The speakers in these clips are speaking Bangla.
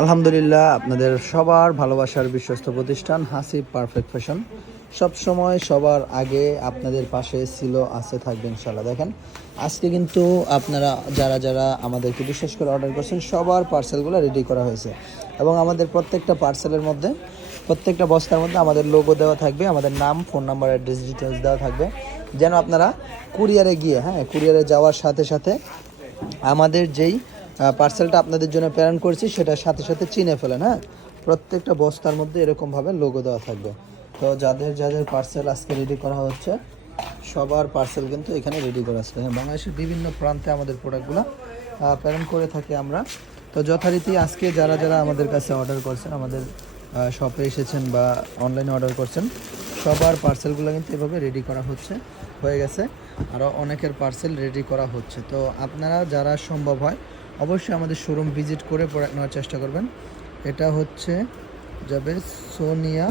আলহামদুলিল্লাহ, আপনাদের সবার ভালোবাসার বিশ্বস্ত প্রতিষ্ঠান হাসিব পারফেক্ট ফ্যাশন। সবসময় সবার আগে আপনাদের পাশে ছিল, আছে থাকবে ইনশাল্লাহ দেখেন, আজকে কিন্তু আপনারা, যারা যারা আমাদেরকে বিশেষ করে অর্ডার করছেন, সবার পার্সেলগুলো রেডি করা হয়েছে। এবং আমাদের প্রত্যেকটা পার্সেলের মধ্যে, প্রত্যেকটা বস্তার মধ্যে আমাদের লোগো দেওয়া থাকবে, আমাদের নাম ফোন নাম্বার অ্যাড্রেস ডিটেলস দেওয়া থাকবে। যেন আপনারা কুরিয়ারে গিয়ে হ্যাঁ কুরিয়ারে যাওয়ার সাথে সাথে আমাদের যেই পার্সেলটা আপনাদের জন্য প্রেরণ করছি সেটার সাথে সাথে চিনে ফেলেন হ্যাঁ? প্রত্যেকটা বস্তার মধ্যে এরকমভাবে লোগো দেওয়া থাকবে। তো যাদের যাদের পার্সেল আজকে রেডি করা হচ্ছে, সবার পার্সেল কিন্তু এখানে রেডি করা আছে। হ্যাঁ বাংলাদেশের বিভিন্ন প্রান্তে আমাদের প্রোডাক্টগুলো প্রেরণ করে থাকি আমরা। তো যথারীতি আজকে যারা যারা আমাদের কাছে অর্ডার করছেন, আমাদের শপে এসেছেন বা অনলাইনে অর্ডার করছেন, সবার পার্সেলগুলো কিন্তু এভাবে রেডি করা হচ্ছে, হয়ে গেছে। আরও অনেকের পার্সেল রেডি করা হচ্ছে। তো আপনারা, যারা সম্ভব হয় অবশ্যই আমাদের শোরুম ভিজিট করে প্রোডাক্ট নেওয়ার চেষ্টা করবেন। এটা হচ্ছে যাবে সোনিয়া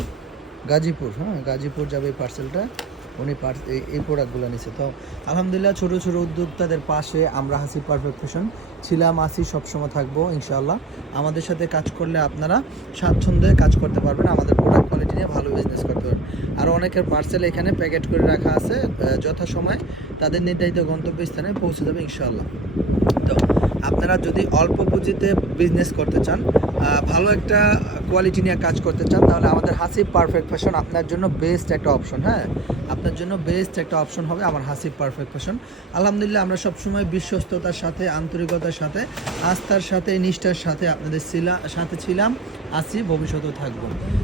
গাজীপুর হ্যাঁ? গাজীপুর যাবে এই পার্সেলটা উনি এই- প্রোডাক্টগুলো নিছে। তো আলহামদুলিল্লাহ ছোটো ছোটো উদ্যোক্তাদের পাশে আমরা হাসি পারফেক্ট ফ্যাশন ছিলাম, আসি, সবসময় থাকব, ইনশাআল্লাহ। আমাদের সাথে কাজ করলে আপনারা স্বাচ্ছন্দ্যে কাজ করতে পারবেন। আমাদের প্রোডাক্ট কোয়ালিটি নিয়ে ভালো বিজনেস করতে পারবেন। আর অনেকের পার্সেল এখানে প্যাকেট করে রাখা আছে যথাসময় তাদের নির্ধারিত গন্তব্যস্থানে পৌঁছে যাবে, ইনশাআল্লাহ। তো আপনারা যদি অল্প পুঁজিতে বিজনেস করতে চান ভালো একটা কোয়ালিটি নিয়ে কাজ করতে চান, তাহলে আমাদের হাসিব পারফেক্ট ফ্যাশন আপনার জন্য বেস্ট একটা অপশন হ্যাঁ? আপনার জন্য বেস্ট একটা অপশন হবে আমার হাসিব পারফেক্ট ফ্যাশন আলহামদুলিল্লাহ, আমরা সবসময় বিশ্বস্ততার সাথে, আন্তরিকতার সাথে, আস্থার সাথে, নিষ্ঠার সাথে আপনাদের সাথে ছিলাম, আছি, ভবিষ্যতেও থাকব।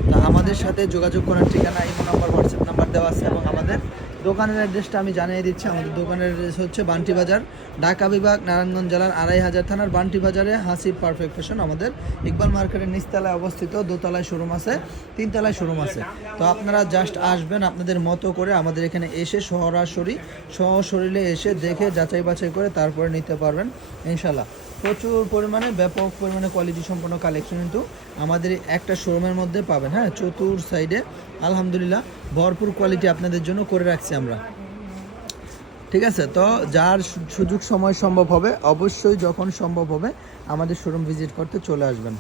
তা আমাদের সাথে যোগাযোগ করার ঠিকানা, ইমো নাম্বার, হোয়াটসঅ্যাপ নাম্বার দেওয়া আছে এবং আমাদের দোকানের অ্যাড্রেসটা আমি জানিয়ে দিচ্ছি। আমাদের দোকানের অ্যাড্রেস হচ্ছে বান্টি বাজার, ঢাকা বিভাগ, নারায়ণগঞ্জ জেলার আড়াই হাজার থানার বান্টি বাজারে, হাসিব পারফেক্ট ফ্যাশন আমাদের। ইকবাল মার্কেটের নিচতলায় অবস্থিত, দোতলায় শোরুম আছে, তিনতলায় শোরুম আছে। তো আপনারা জাস্ট আসবেন আপনাদের মতো করে আমাদের এখানে এসে সরাসরি সশরীরে এসে দেখে যাচাই বাছাই করে তারপরে নিতে পারবেন ইনশাল্লাহ প্রচুর পরিমাণে, ব্যাপক পরিমাণে কোয়ালিটি সম্পন্ন কালেকশন কিন্তু আমাদের একটা শোরুমের মধ্যে পাবেন। হ্যাঁ চতুর সাইডে আলহামদুলিল্লাহ। ভরপুর কোয়ালিটি আপনাদের জন্য করে রাখছি আমরা। ঠিক আছে? তো যার সুযোগ, সময় সম্ভব হবে, অবশ্যই যখন সম্ভব হবে আমাদের শোরুম ভিজিট করতে চলে আসবেন।